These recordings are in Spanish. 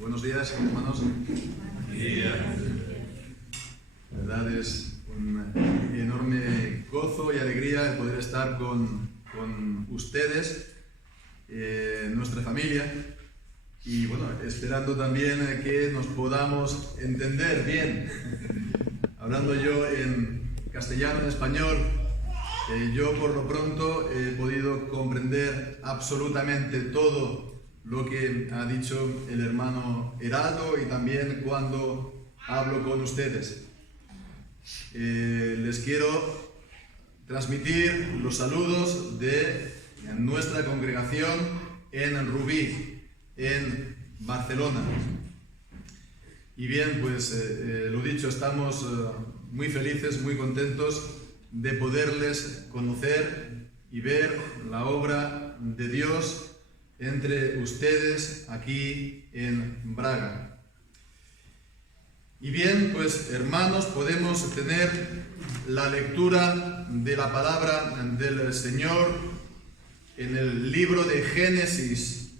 Buenos días, hermanos. La verdad es un enorme gozo y alegría el poder estar con ustedes, nuestra familia, y bueno, esperando también que nos podamos entender bien. Hablando yo en castellano, en español, yo por lo pronto he podido comprender absolutamente todo lo que ha dicho el hermano Heraldo, y también cuando hablo con ustedes. Les quiero transmitir los saludos de nuestra congregación en Rubí, en Barcelona. Y bien, pues lo dicho, estamos muy felices, muy contentos de poderles conocer y ver la obra de Dios entre ustedes aquí en Braga. Y bien, pues hermanos, podemos tener la lectura de la palabra del Señor en el libro de Génesis,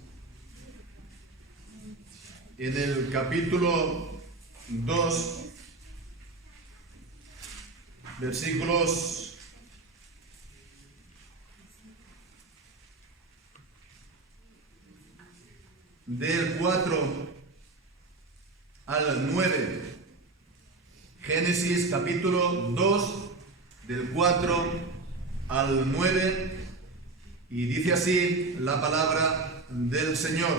en el capítulo 2, versículos del 4 al 9. Génesis capítulo 2, del 4 al 9, y dice así la palabra del Señor.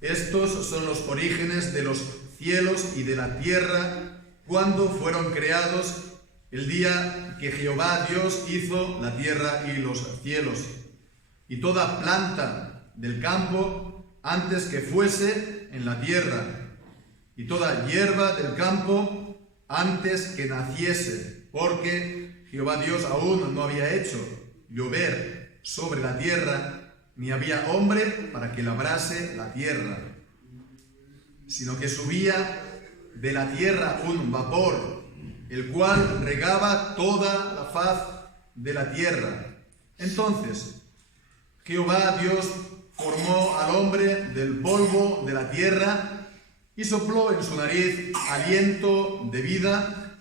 Estos son los orígenes de los cielos y de la tierra cuando fueron creados, el día que Jehová Dios hizo la tierra y los cielos, y toda planta del campo antes que fuese en la tierra, y toda hierba del campo antes que naciese, porque Jehová Dios aún no había hecho llover sobre la tierra, ni había hombre para que labrase la tierra, sino que subía de la tierra un vapor, el cual regaba toda la faz de la tierra. Entonces Jehová Dios formó al hombre del polvo de la tierra y sopló en su nariz aliento de vida,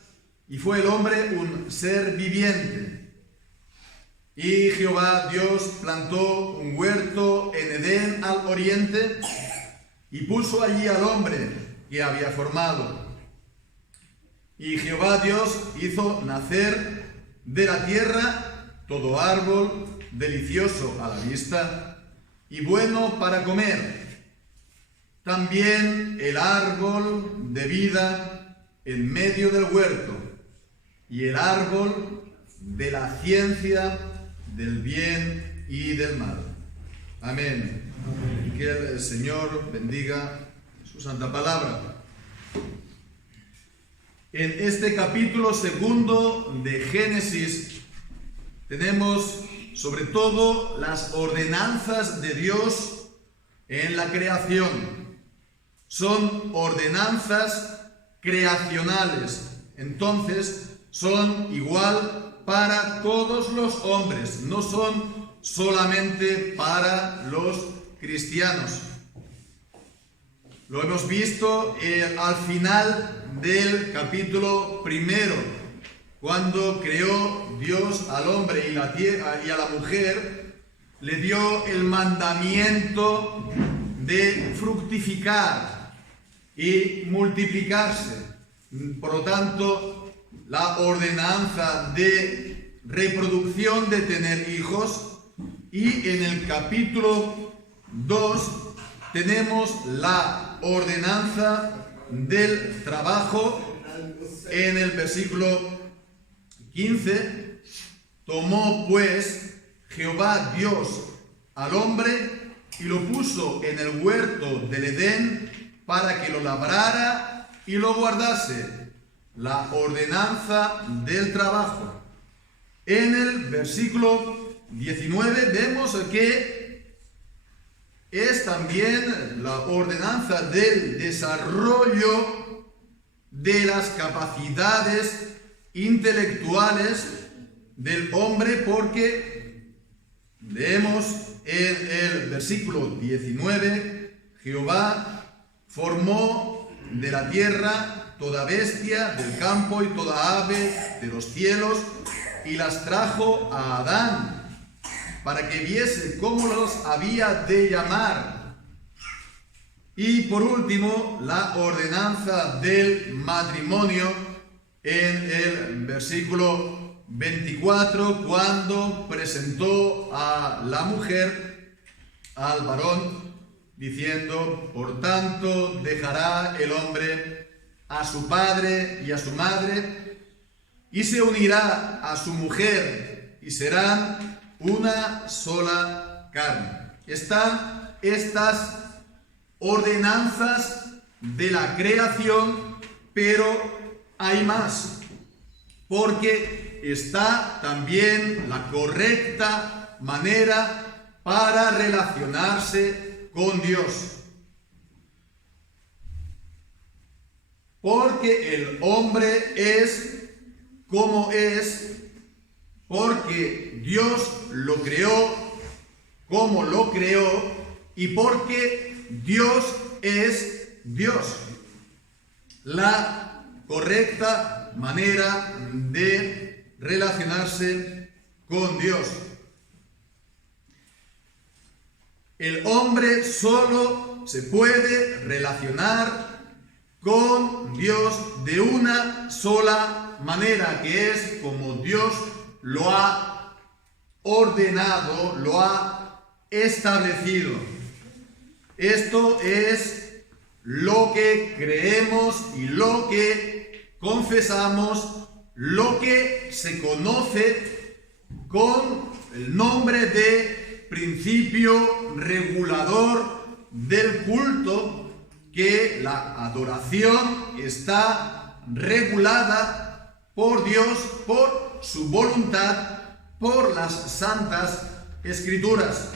y fue el hombre un ser viviente. Y Jehová Dios plantó un huerto en Edén al oriente y puso allí al hombre que había formado. Y Jehová Dios hizo nacer de la tierra todo árbol delicioso a la vista y bueno para comer, también el árbol de vida en medio del huerto, y el árbol de la ciencia del bien y del mal. Amén. Y que el Señor bendiga su santa palabra. En este capítulo segundo de Génesis tenemos sobre todo las ordenanzas de Dios en la creación. Son ordenanzas creacionales, entonces son igual para todos los hombres, no son solamente para los cristianos. Lo hemos visto al final del capítulo primero, cuando creó Dios al hombre y a la mujer, le dio el mandamiento de fructificar y multiplicarse. Por lo tanto, la ordenanza de reproducción, de tener hijos, y en el capítulo 2 tenemos la ordenanza del trabajo. En el versículo 15, tomó pues Jehová Dios al hombre y lo puso en el huerto del Edén para que lo labrara y lo guardase. La ordenanza del trabajo. En el versículo 19 vemos que es también la ordenanza del desarrollo de las capacidades intelectuales del hombre, porque leemos en el versículo 19, Jehová formó de la tierra toda bestia del campo y toda ave de los cielos, y las trajo a Adán, para que viese cómo los había de llamar. Y por último, la ordenanza del matrimonio en el versículo 24, cuando presentó a la mujer al varón, diciendo: por tanto dejará el hombre a su padre y a su madre, y se unirá a su mujer, y serán una sola carne. Están estas ordenanzas de la creación, pero hay más, porque está también la correcta manera para relacionarse con Dios. Porque el hombre es como es, porque Dios lo creó como lo creó, y porque Dios es Dios. La correcta manera de relacionarse con Dios. El hombre solo se puede relacionar con Dios de una sola manera, que es como Dios lo ha ordenado, lo ha establecido. Esto es lo que creemos y lo que confesamos, lo que se conoce con el nombre de principio regulador del culto, que la adoración está regulada por Dios, por su voluntad, por las santas escrituras.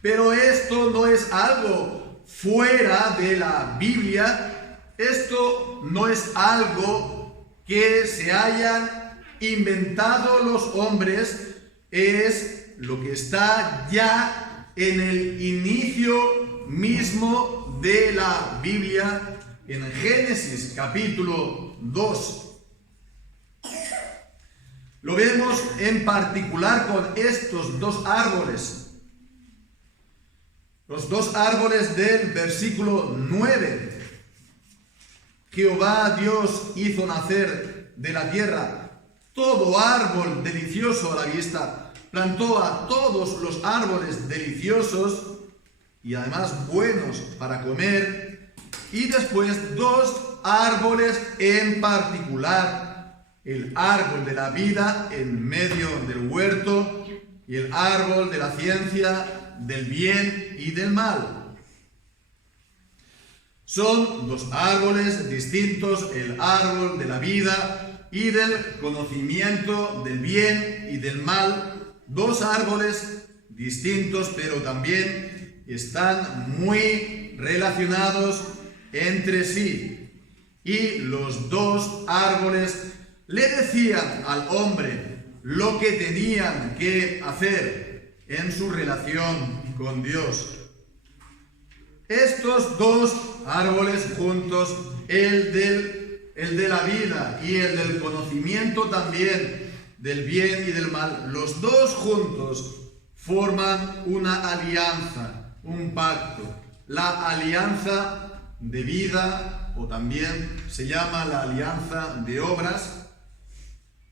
Pero esto no es algo fuera de la Biblia, esto no es algo que se hayan inventado los hombres, es lo que está ya en el inicio mismo de la Biblia, en Génesis capítulo 2. Lo vemos en particular con estos dos árboles. Los dos árboles del versículo 9. Jehová Dios hizo nacer de la tierra todo árbol delicioso a la vista. Plantó a todos los árboles deliciosos y además buenos para comer. Y después dos árboles en particular: el árbol de la vida en medio del huerto y el árbol de la ciencia del bien y del mal. Son dos árboles distintos: el árbol de la vida y del conocimiento del bien y del mal. Dos árboles distintos, pero también están muy relacionados entre sí. Y los dos árboles le decían al hombre lo que tenían que hacer en su relación con Dios. Estos dos árboles juntos, el de la vida y el del conocimiento también del bien y del mal, los dos juntos forman una alianza, un pacto. La alianza de vida, o también se llama la alianza de obras.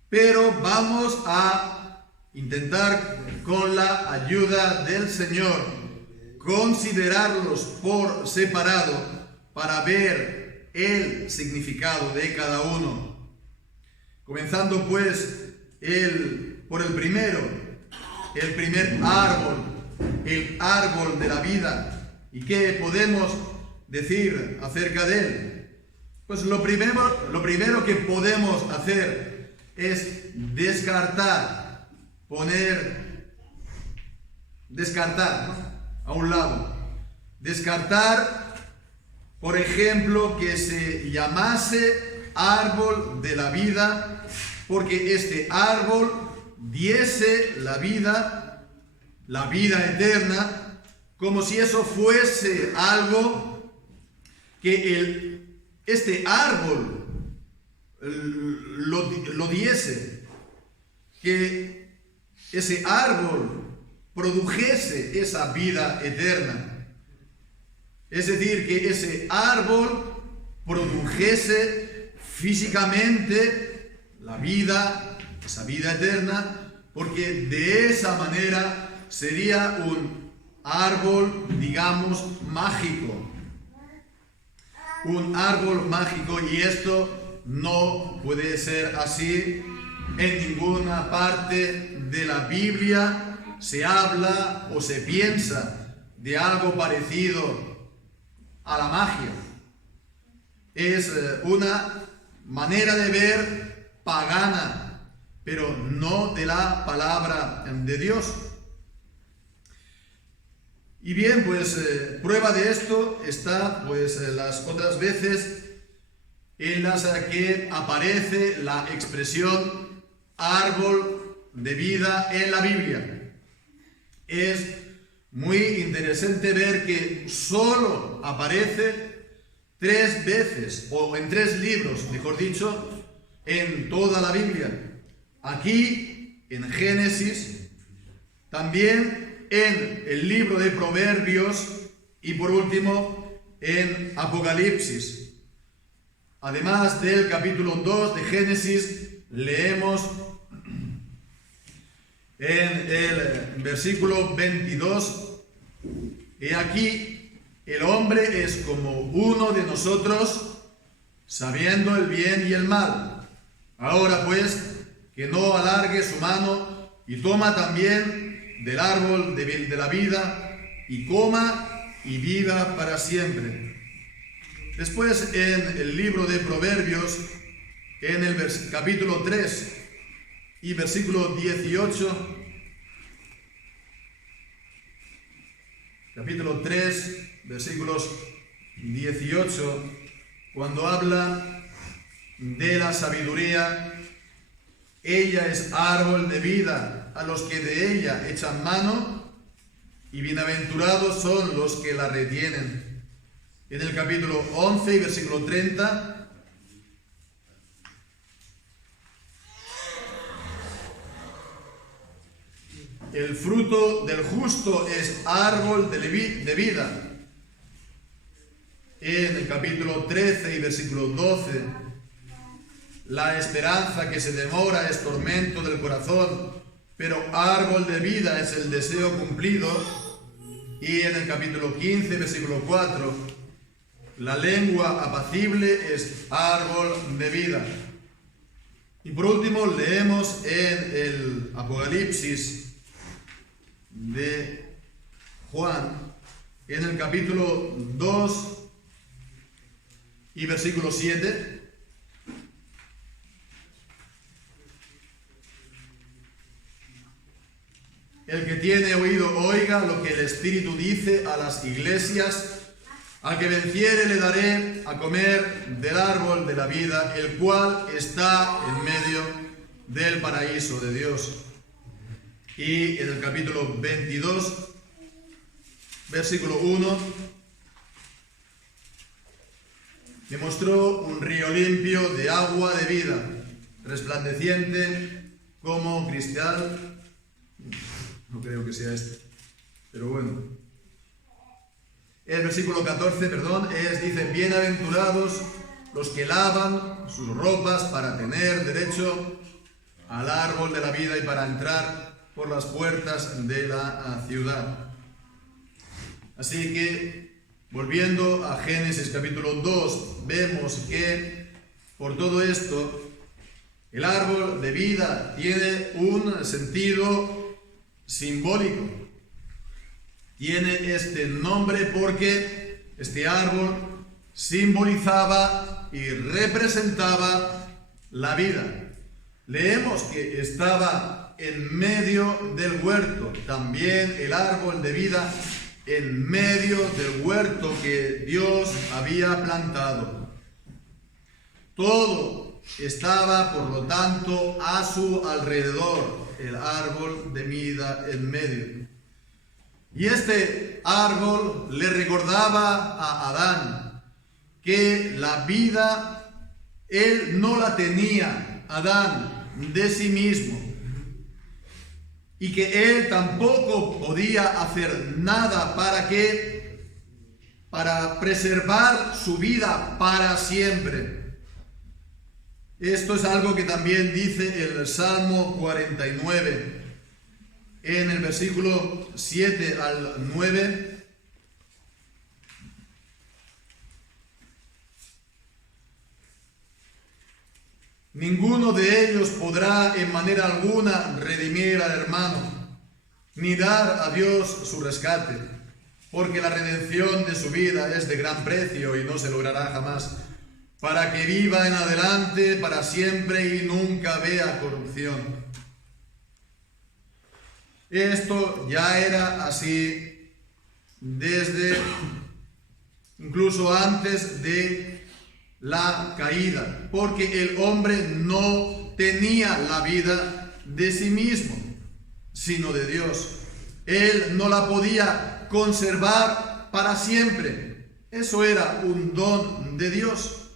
Pero vamos a intentar, con la ayuda del Señor, considerarlos por separado para ver el significado de cada uno. Comenzando pues por el primero, el primer árbol, el árbol de la vida. ¿Y qué podemos decir acerca de él? Pues lo primero que podemos hacer es descartar, descartar, ¿no?, a un lado. Descartar, por ejemplo, que se llamase árbol de la vida, porque este árbol diese la vida la vida eterna, como si eso fuese algo que este árbol lo diese, que ese árbol produjese esa vida eterna. Es decir, que ese árbol produjese físicamente la vida, esa vida eterna, porque de esa manera sería un árbol, digamos, mágico. Un árbol mágico, y esto no puede ser así. En ninguna parte de la Biblia se habla o se piensa de algo parecido a la magia. Es una manera de ver pagana, pero no de la palabra de Dios. Y bien, pues prueba de esto está pues las otras veces en las que aparece la expresión árbol de vida en la Biblia. Es muy interesante ver que solo aparece 3 veces, o en 3 libros, mejor dicho, en toda la Biblia. Aquí, en Génesis, también en el libro de Proverbios y por último en Apocalipsis. Además del capítulo 2 de Génesis, leemos en el versículo 22: He aquí, el hombre es como uno de nosotros, sabiendo el bien y el mal. Ahora pues, que no alargue su mano y toma también del árbol de la vida, y coma y viva para siempre. Después, en el libro de Proverbios, en el capítulo 3 y versículo 18, capítulo 3, versículos 18, cuando habla de la sabiduría: ella es árbol de vida a los que de ella echan mano, y bienaventurados son los que la retienen. En el capítulo 11 y versículo 30, el fruto del justo es árbol de vida. En el capítulo 13 y versículo 12, la esperanza que se demora es tormento del corazón, pero árbol de vida es el deseo cumplido. Y en el capítulo 15, versículo 4, la lengua apacible es árbol de vida. Y por último leemos en el Apocalipsis de Juan, en el capítulo 2 y versículo 7, el que tiene oído oiga lo que el Espíritu dice a las iglesias. Al que venciere le daré a comer del árbol de la vida, el cual está en medio del paraíso de Dios. Y en el capítulo 22, versículo 1, me mostró un río limpio de agua de vida, resplandeciente como cristal. No creo que sea este, pero bueno. El versículo 14, dice: bienaventurados los que lavan sus ropas para tener derecho al árbol de la vida y para entrar por las puertas de la ciudad. Así que, volviendo a Génesis capítulo 2, vemos que por todo esto el árbol de vida tiene un sentido simbólico. Tiene este nombre porque este árbol simbolizaba y representaba la vida. Leemos que estaba en medio del huerto, también el árbol de vida en medio del huerto que Dios había plantado. Todo estaba, por lo tanto, a su alrededor, el árbol de vida en medio. Y este árbol le recordaba a Adán que la vida él no la tenía, Adán, de sí mismo, y que él tampoco podía hacer nada para preservar su vida para siempre. Esto es algo que también dice el Salmo 49, en el versículo 7 al 9. Ninguno de ellos podrá en manera alguna redimir al hermano, ni dar a Dios su rescate, porque la redención de su vida es de gran precio y no se logrará jamás, para que viva en adelante para siempre y nunca vea corrupción. Esto ya era así desde incluso antes de la caída, porque el hombre no tenía la vida de sí mismo, sino de Dios. Él no la podía conservar para siempre. Eso era un don de Dios.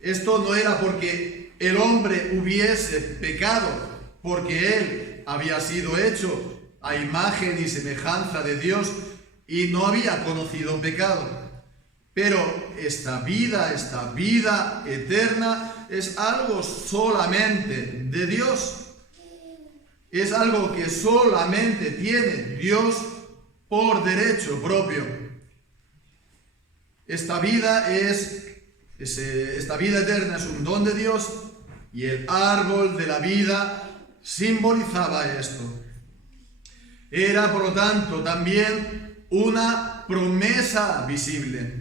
Esto no era porque el hombre hubiese pecado, porque él había sido hecho a imagen y semejanza de Dios y no había conocido pecado. Pero esta vida eterna es algo solamente de Dios. Es algo que solamente tiene Dios por derecho propio. Esta vida eterna es un don de Dios y el árbol de la vida simbolizaba esto. Era, por lo tanto, también una promesa visible.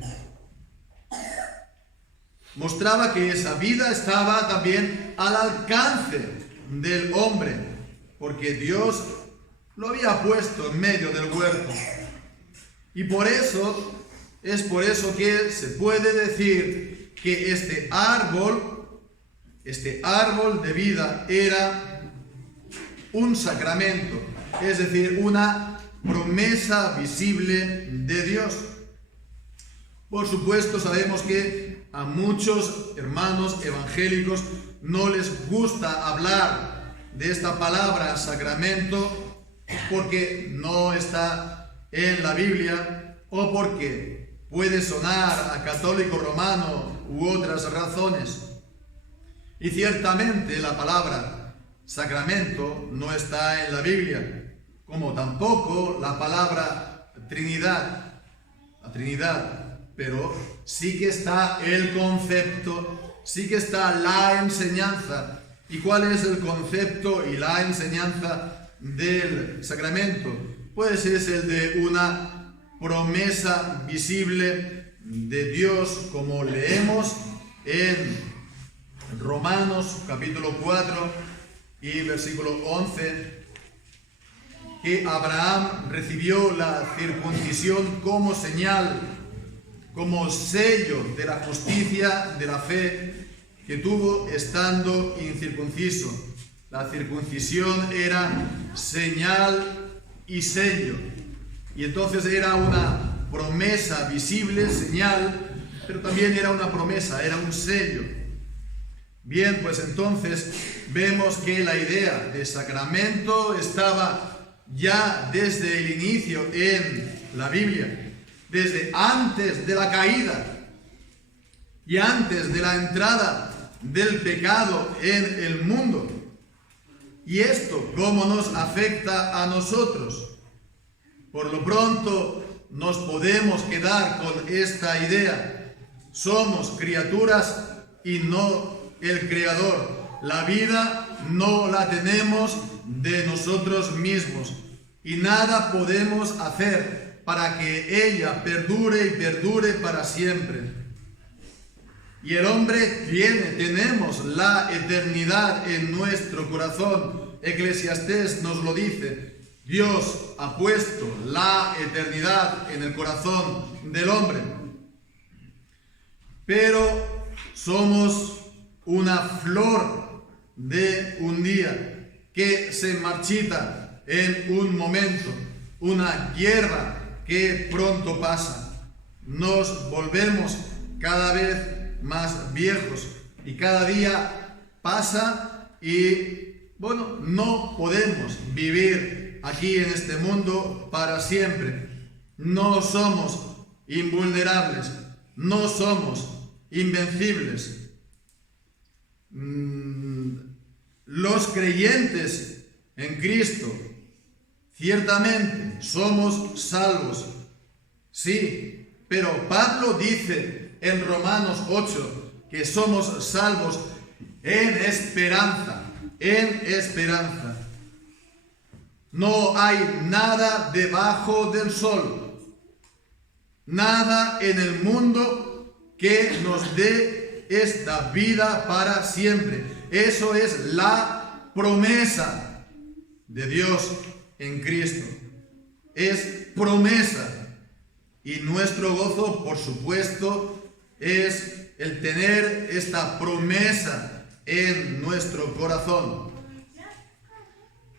Mostraba que esa vida estaba también al alcance del hombre, porque Dios lo había puesto en medio del huerto. Y es por eso que se puede decir que este árbol de vida era un sacramento, es decir, una promesa visible de Dios. Por supuesto, sabemos que a muchos hermanos evangélicos no les gusta hablar de esta palabra sacramento porque no está en la Biblia o porque puede sonar a católico romano u otras razones. Y ciertamente la palabra sacramento no está en la Biblia, como tampoco la palabra Trinidad, la Trinidad. Pero sí que está el concepto, sí que está la enseñanza. ¿Y cuál es el concepto y la enseñanza del sacramento? Pues es el de una promesa visible de Dios, como leemos en Romanos capítulo 4 y versículo 11, que Abraham recibió la circuncisión como señal, como sello de la justicia de la fe que tuvo estando incircunciso. La circuncisión era señal y sello, y entonces era una promesa visible, señal, pero también era una promesa, era un sello. Bien, pues entonces vemos que la idea de sacramento estaba ya desde el inicio en la Biblia, desde antes de la caída y antes de la entrada del pecado en el mundo. ¿Y esto cómo nos afecta a nosotros? Por lo pronto nos podemos quedar con esta idea. Somos criaturas y no el Creador. La vida no la tenemos de nosotros mismos y nada podemos hacer para que ella perdure y perdure para siempre. Y el hombre tenemos la eternidad en nuestro corazón. Eclesiastés nos lo dice. Dios ha puesto la eternidad en el corazón del hombre. Pero somos una flor de un día que se marchita en un momento. una hierba que pronto pasa. Nos volvemos cada vez más viejos y cada día pasa y, bueno, no podemos vivir aquí en este mundo para siempre. No somos invulnerables, no somos invencibles. Los creyentes en Cristo ciertamente somos salvos, sí, pero Pablo dice en Romanos 8 que somos salvos en esperanza, en esperanza. No hay nada debajo del sol, nada en el mundo que nos dé esta vida para siempre. Eso es la promesa de Dios en Cristo. Es promesa. Y nuestro gozo, por supuesto, es el tener esta promesa en nuestro corazón.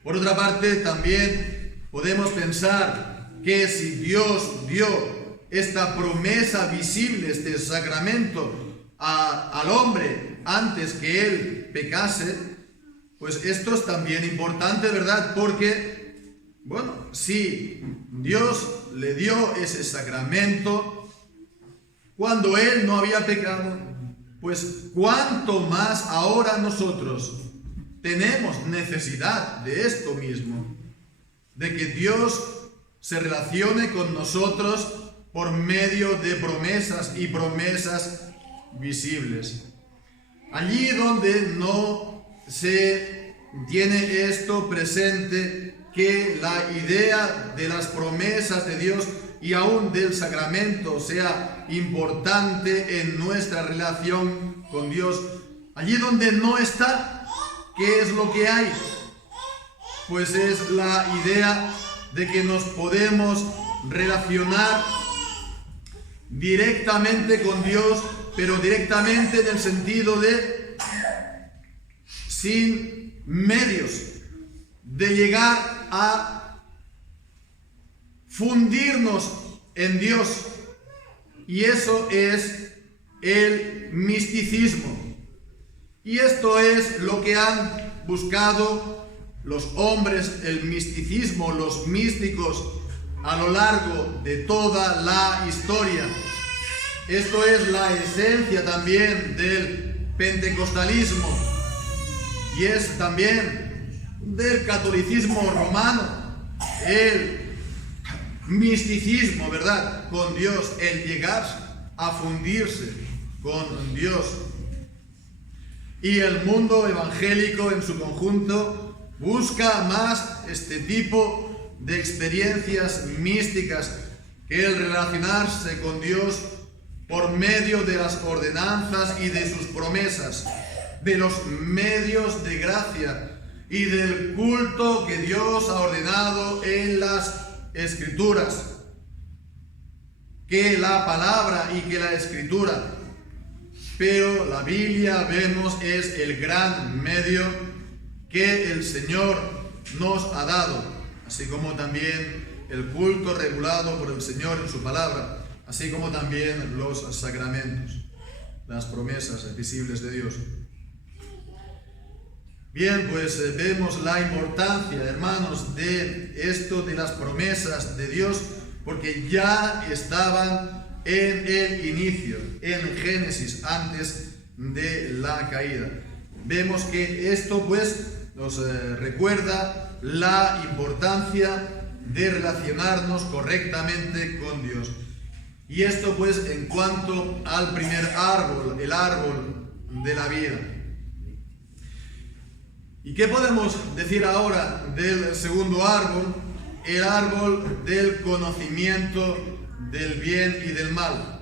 Por otra parte, también podemos pensar que si Dios dio esta promesa visible, este sacramento al hombre antes que él pecase, pues esto es también importante, ¿verdad? Porque, bueno, si Dios le dio ese sacramento cuando él no había pecado, pues cuánto más ahora nosotros tenemos necesidad de esto mismo, de que Dios se relacione con nosotros por medio de promesas y promesas visibles. Allí donde no se tiene esto presente, que la idea de las promesas de Dios y aún del sacramento sea importante en nuestra relación con Dios, allí donde no está, ¿qué es lo que hay? Pues es la idea de que nos podemos relacionar directamente con Dios, pero directamente en el sentido de sin medios, de llegar a fundirnos en Dios. Y eso es el misticismo. Y esto es lo que han buscado los hombres, el misticismo, los místicos, a lo largo de toda la historia. Esto es la esencia también del pentecostalismo y es también del catolicismo romano, el misticismo, ¿verdad?, con Dios, el llegar a fundirse con Dios. Y el mundo evangélico en su conjunto busca más este tipo de experiencias místicas que el relacionarse con Dios por medio de las ordenanzas y de sus promesas, de los medios de gracia y del culto que Dios ha ordenado en las Escrituras, que la palabra y que la Escritura. Pero la Biblia, vemos, es el gran medio que el Señor nos ha dado, así como también el culto regulado por el Señor en su palabra, así como también los sacramentos, las promesas visibles de Dios. Bien, pues vemos la importancia, hermanos, de esto de las promesas de Dios, porque ya estaban en el inicio, en Génesis, antes de la caída. Vemos que esto pues nos recuerda la importancia de relacionarnos correctamente con Dios. Y esto pues en cuanto al primer árbol, el árbol de la vida. ¿Y qué podemos decir ahora del segundo árbol? El árbol del conocimiento del bien y del mal.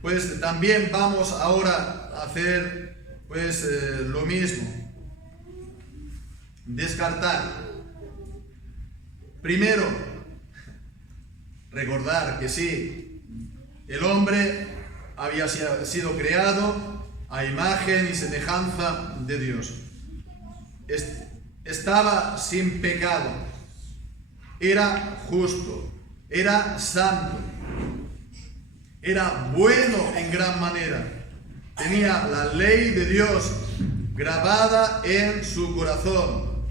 Pues también vamos ahora a hacer pues lo mismo. Descartar. Primero, recordar que sí, el hombre había sido creado a imagen y semejanza de Dios. Estaba sin pecado. era justo, era santo, era bueno en gran manera. Tenía la ley de Dios grabada en su corazón.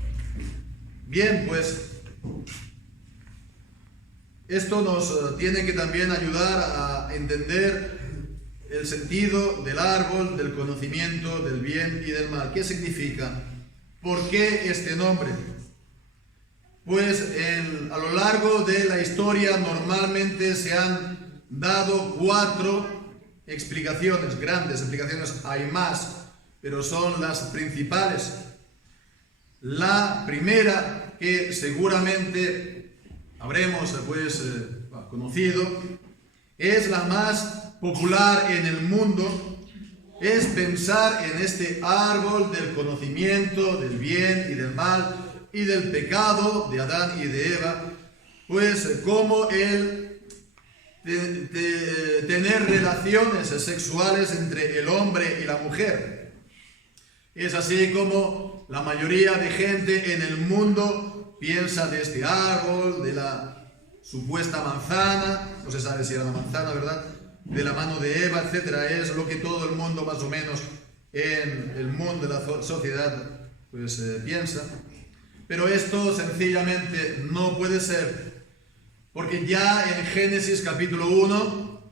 Bien, pues esto nos tiene que también ayudar a entender el sentido del árbol del conocimiento del bien y del mal. ¿Qué significa? ¿Por qué este nombre? Pues a lo largo de la historia normalmente se han dado 4 explicaciones, grandes explicaciones, hay más, pero son las principales. La primera, que seguramente habremos conocido, es la más popular en el mundo, es pensar en este árbol del conocimiento del bien y del mal y del pecado de Adán y de Eva, pues como el tener relaciones sexuales entre el hombre y la mujer. Es así como la mayoría de gente en el mundo piensa de este árbol, de la supuesta manzana, no se sabe si era la manzana, ¿verdad?, de la mano de Eva, etcétera. Es lo que todo el mundo más o menos en el mundo de la sociedad piensa. Pero esto sencillamente no puede ser, porque ya en Génesis capítulo 1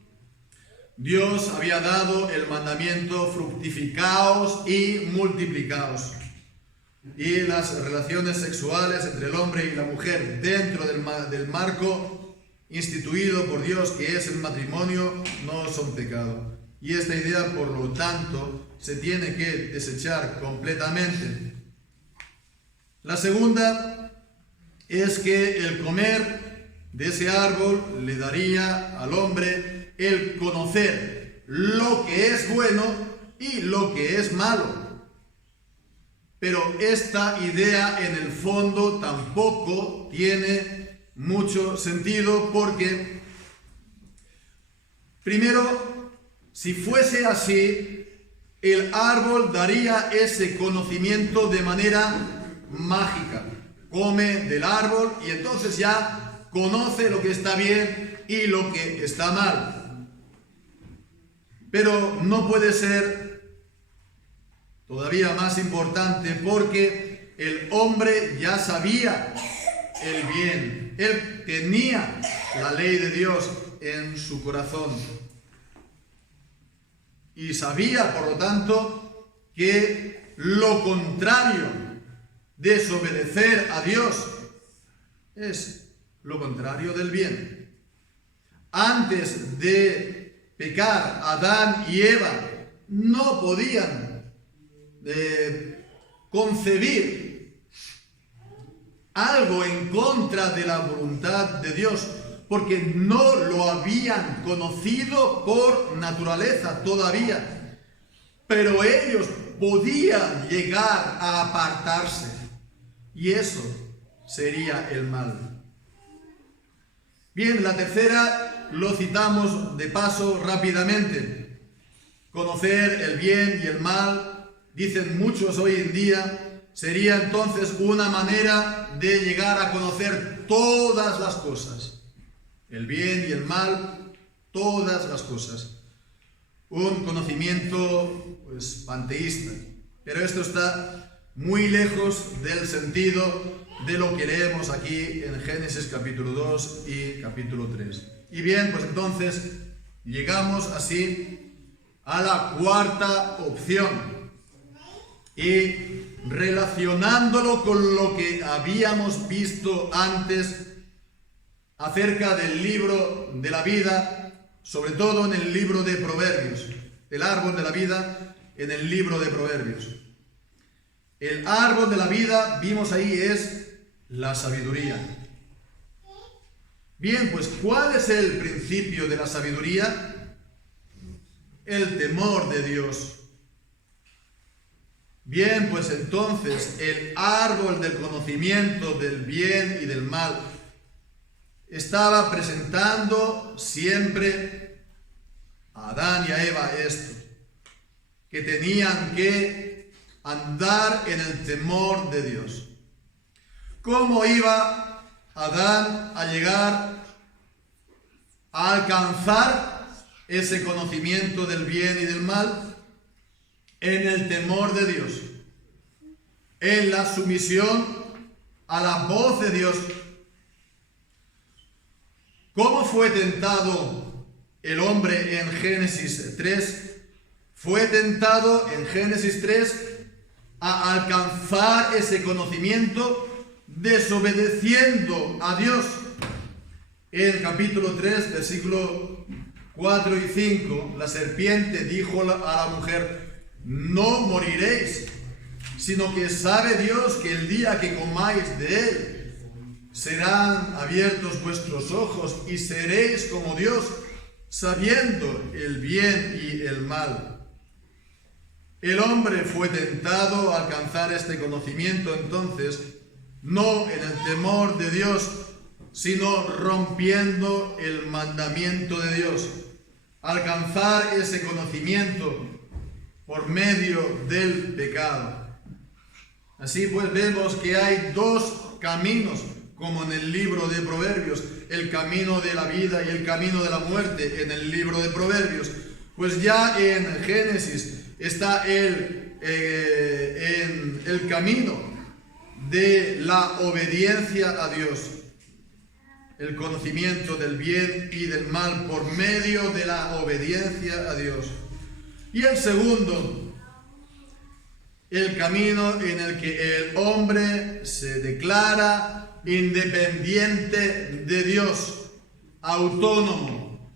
Dios había dado el mandamiento: fructificaos y multiplicaos. Y las relaciones sexuales entre el hombre y la mujer dentro del marco instituido por Dios, que es el matrimonio, no son pecado. Y esta idea, por lo tanto, se tiene que desechar completamente. La segunda es que el comer de ese árbol le daría al hombre el conocer lo que es bueno y lo que es malo. Pero esta idea en el fondo tampoco tiene mucho sentido, porque primero, si fuese así, el árbol daría ese conocimiento de manera mágica. Come del árbol y entonces ya conoce lo que está bien y lo que está mal. Pero no puede ser todavía más importante, porque el hombre ya sabía el bien. Él tenía la ley de Dios en su corazón y sabía, por lo tanto, que lo contrario, desobedecer a Dios, es lo contrario del bien. Antes de pecar, Adán y Eva no podían concebir algo en contra de la voluntad de Dios, porque no lo habían conocido por naturaleza todavía. Pero ellos podían llegar a apartarse, y eso sería el mal. Bien, la tercera lo citamos de paso rápidamente. Conocer el bien y el mal, dicen muchos hoy en día, sería entonces una manera de llegar a conocer todas las cosas. El bien y el mal, todas las cosas. Un conocimiento panteísta. Pero esto está muy lejos del sentido de lo que leemos aquí en Génesis capítulo 2 y capítulo 3. Y bien, pues entonces llegamos así a la cuarta opción. Y relacionándolo con lo que habíamos visto antes acerca del libro de la vida, sobre todo en el libro de Proverbios, el árbol de la vida en el libro de Proverbios. El árbol de la vida, vimos ahí, es la sabiduría. Bien, pues ¿cuál es el principio de la sabiduría? El temor de Dios. Bien, pues entonces el árbol del conocimiento del bien y del mal estaba presentando siempre a Adán y a Eva esto, que tenían que andar en el temor de Dios. ¿Cómo iba Adán a llegar a alcanzar ese conocimiento del bien y del mal en el temor de Dios, en la sumisión a la voz de Dios. ¿Cómo fue tentado el hombre en Génesis 3? Fue tentado en Génesis 3 a alcanzar ese conocimiento desobedeciendo a Dios. En el capítulo 3, versículo 4 y 5, la serpiente dijo a la mujer: no moriréis, sino que sabe Dios que el día que comáis de él, serán abiertos vuestros ojos y seréis como Dios, sabiendo el bien y el mal. El hombre fue tentado a alcanzar este conocimiento entonces, no en el temor de Dios, sino rompiendo el mandamiento de Dios. Alcanzar ese conocimiento por medio del pecado. Así pues vemos que hay dos caminos, como en el libro de Proverbios, el camino de la vida y el camino de la muerte en el libro de Proverbios. Pues ya en Génesis está en el camino de la obediencia a Dios, el conocimiento del bien y del mal por medio de la obediencia a Dios. Y el segundo, el camino en el que el hombre se declara independiente de Dios, autónomo,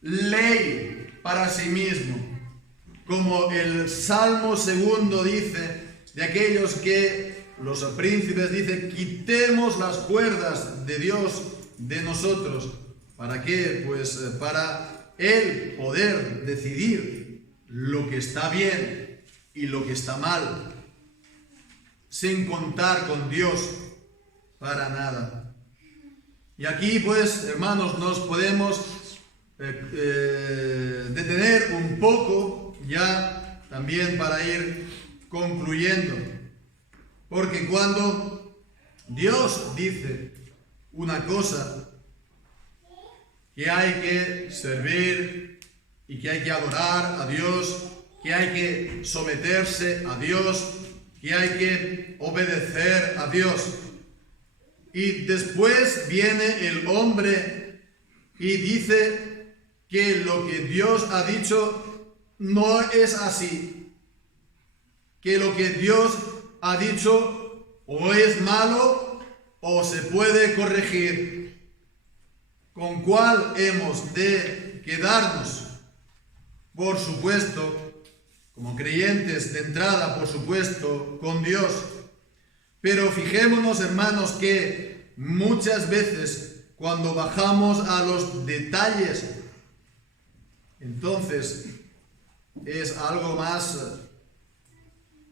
ley para sí mismo, como el Salmo 2 dice, de aquellos que los príncipes dicen: quitemos las cuerdas de Dios de nosotros. ¿Para qué? Pues para Él poder decidir lo que está bien y lo que está mal, sin contar con Dios para nada. Y aquí pues, hermanos, nos podemos detener un poco ya también para ir concluyendo, porque cuando Dios dice una cosa, que hay que servir y que hay que adorar a Dios, que hay que someterse a Dios, que hay que obedecer a Dios, y después viene el hombre y dice que lo que Dios ha dicho no es así, que lo que Dios ha dicho o es malo o se puede corregir. ¿Con cuál hemos de quedarnos? Por supuesto, como creyentes de entrada, por supuesto, con Dios. Pero fijémonos, hermanos, que muchas veces cuando bajamos a los detalles, entonces es algo más,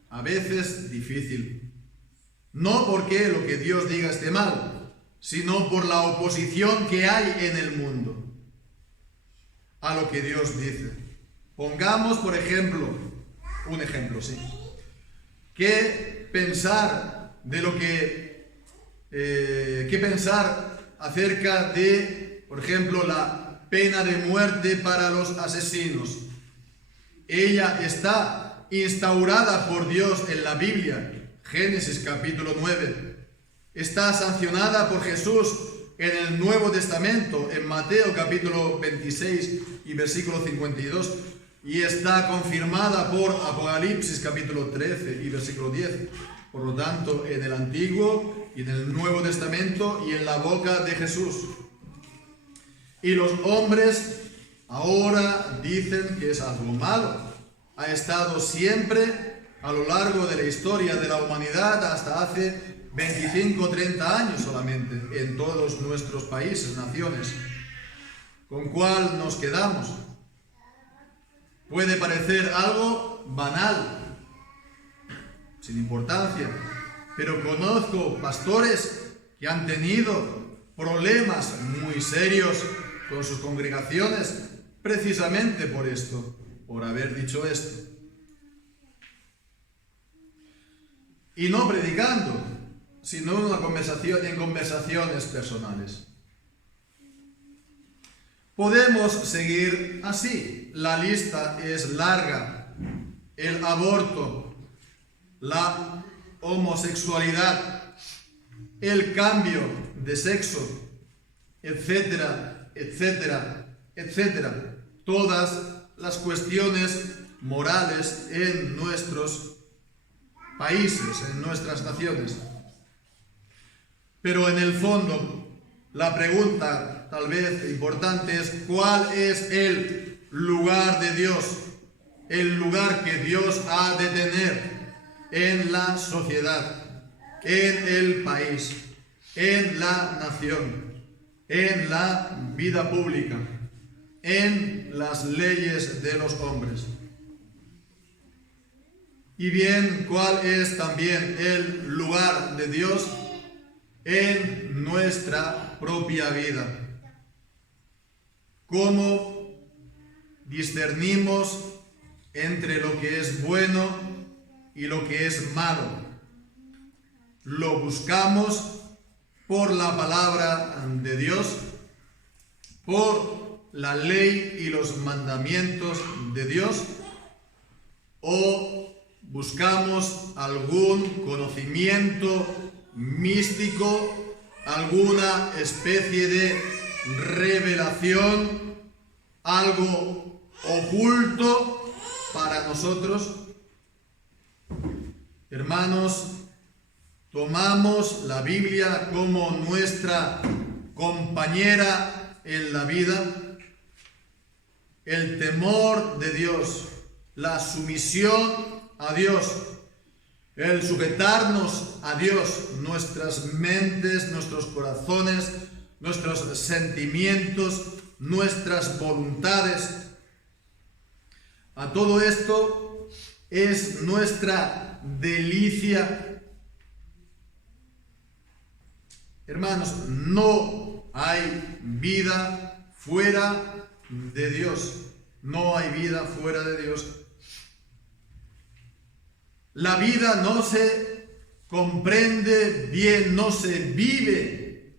a veces, difícil. No porque lo que Dios diga esté mal, sino por la oposición que hay en el mundo a lo que Dios dice. Pongamos, por ejemplo, un ejemplo, sí. ¿Qué pensar de lo que... qué pensar acerca de, por ejemplo, la pena de muerte para los asesinos? Ella está instaurada por Dios en la Biblia, Génesis capítulo 9. Está sancionada por Jesús en el Nuevo Testamento, en Mateo capítulo 26 y versículo 52. Y está confirmada por Apocalipsis capítulo 13 y versículo 10. Por lo tanto, en el Antiguo y en el Nuevo Testamento y en la boca de Jesús. Y los hombres ahora dicen que es algo malo. Ha estado siempre a lo largo de la historia de la humanidad hasta hace 25 o 30 años solamente en todos nuestros países, naciones. ¿Con cuál nos quedamos? Puede parecer algo banal, sin importancia, pero conozco pastores que han tenido problemas muy serios con sus congregaciones precisamente por esto, por haber dicho esto. Y no predicando, sino en conversaciones personales. Podemos seguir así. La lista es larga. El aborto, la homosexualidad, el cambio de sexo, etcétera, etcétera, etcétera. Todas las cuestiones morales en nuestros países, en nuestras naciones. Pero en el fondo, la pregunta tal vez importante es: ¿cuál es el lugar de Dios? El lugar que Dios ha de tener en la sociedad, en el país, en la nación, en la vida pública, en las leyes de los hombres. Y bien, ¿cuál es también el lugar de Dios en nuestra propia vida? ¿Cómo discernimos entre lo que es bueno y lo que es malo? ¿Lo buscamos por la palabra de Dios, por la ley y los mandamientos de Dios, o buscamos algún conocimiento místico, alguna especie de revelación, algo oculto para nosotros? Hermanos, tomamos la Biblia como nuestra compañera en la vida. El temor de Dios, la sumisión a Dios, el sujetarnos a Dios, nuestras mentes, nuestros corazones, nuestros sentimientos, nuestras voluntades. A todo esto es nuestra delicia. Hermanos, no hay vida fuera de Dios. No hay vida fuera de Dios. La vida no se comprende bien, no se vive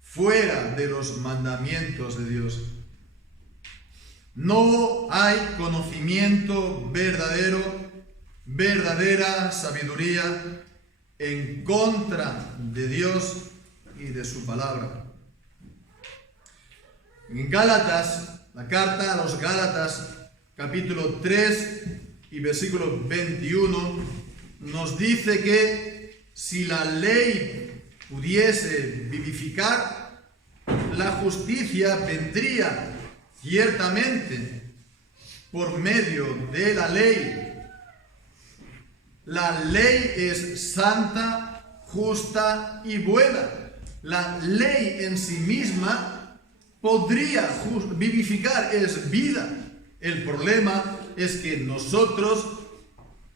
fuera de los mandamientos de Dios. No hay conocimiento verdadero, verdadera sabiduría en contra de Dios y de su palabra. En Gálatas, la carta a los Gálatas, capítulo 3 y versículo 21, nos dice que si la ley pudiese vivificar, la justicia vendría ciertamente por medio de la ley. La ley es santa, justa y buena. La ley en sí misma podría vivificar, es vida. El problema es que nosotros,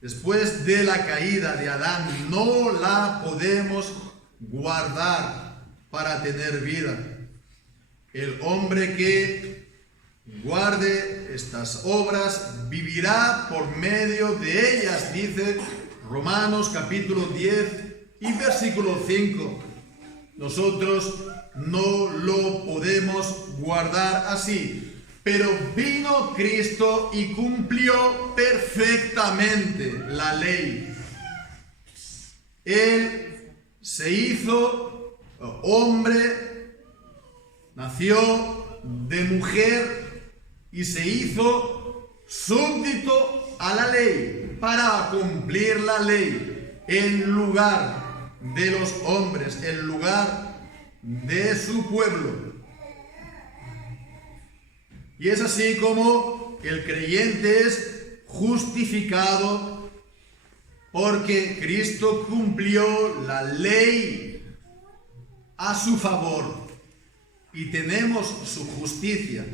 después de la caída de Adán, no la podemos guardar para tener vida. El hombre que guarde estas obras vivirá por medio de ellas, dice Romanos capítulo 10 y versículo 5. Nosotros no lo podemos guardar así. Pero vino Cristo y cumplió perfectamente la ley. Él se hizo hombre, nació de mujer y se hizo súbdito a la ley para cumplir la ley en lugar de los hombres, en lugar de su pueblo. Y es así como el creyente es justificado porque Cristo cumplió la ley a su favor y tenemos su justicia.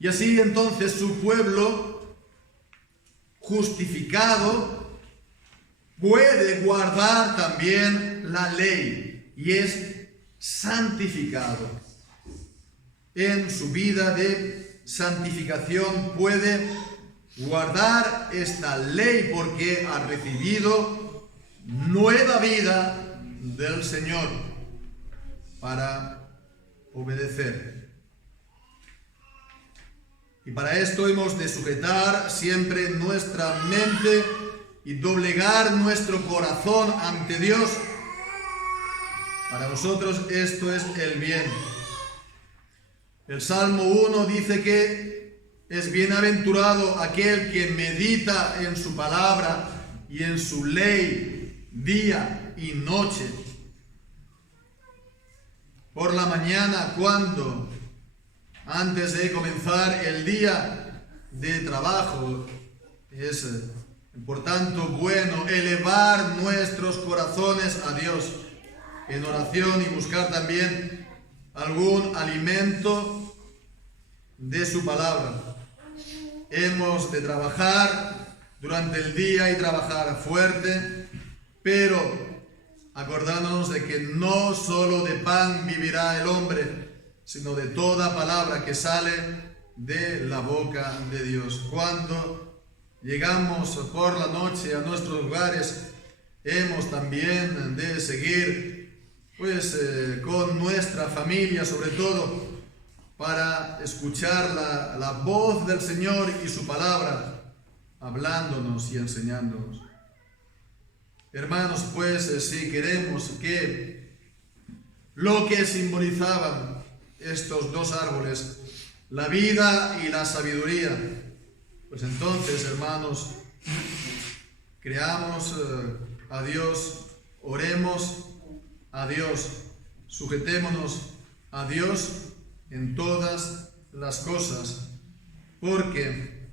Y así entonces su pueblo justificado puede guardar también la ley y es santificado. En su vida de santificación puede guardar esta ley porque ha recibido nueva vida del Señor para obedecer. Y para esto hemos de sujetar siempre nuestra mente y doblegar nuestro corazón ante Dios. Para nosotros esto es el bien. El Salmo 1 dice que es bienaventurado aquel que medita en su palabra y en su ley día y noche. Por la mañana, cuando antes de comenzar el día de trabajo, es por tanto bueno elevar nuestros corazones a Dios en oración y buscar también algún alimento de su palabra. Hemos de trabajar durante el día y trabajar fuerte, pero acordándonos de que no solo de pan vivirá el hombre, sino de toda palabra que sale de la boca de Dios. Cuando llegamos por la noche a nuestros hogares, hemos también de seguir con nuestra familia, sobre todo, para escuchar la voz del Señor y su palabra, hablándonos y enseñándonos. Hermanos, si queremos que lo que simbolizaban estos dos árboles, la vida y la sabiduría, pues entonces, hermanos, creamos a Dios, oremos a Dios, sujetémonos a Dios en todas las cosas, porque,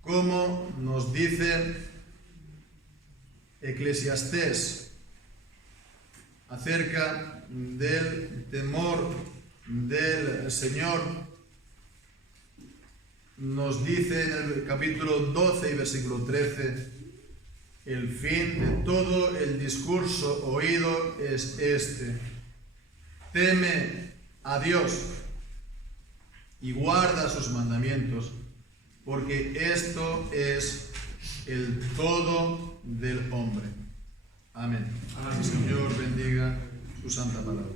como nos dice Eclesiastés acerca del temor del Señor, nos dice en el capítulo 12 y versículo 13: el fin de todo el discurso oído es este: teme a Dios y guarda sus mandamientos, porque esto es el todo del hombre. Amén. El Señor bendiga su santa palabra.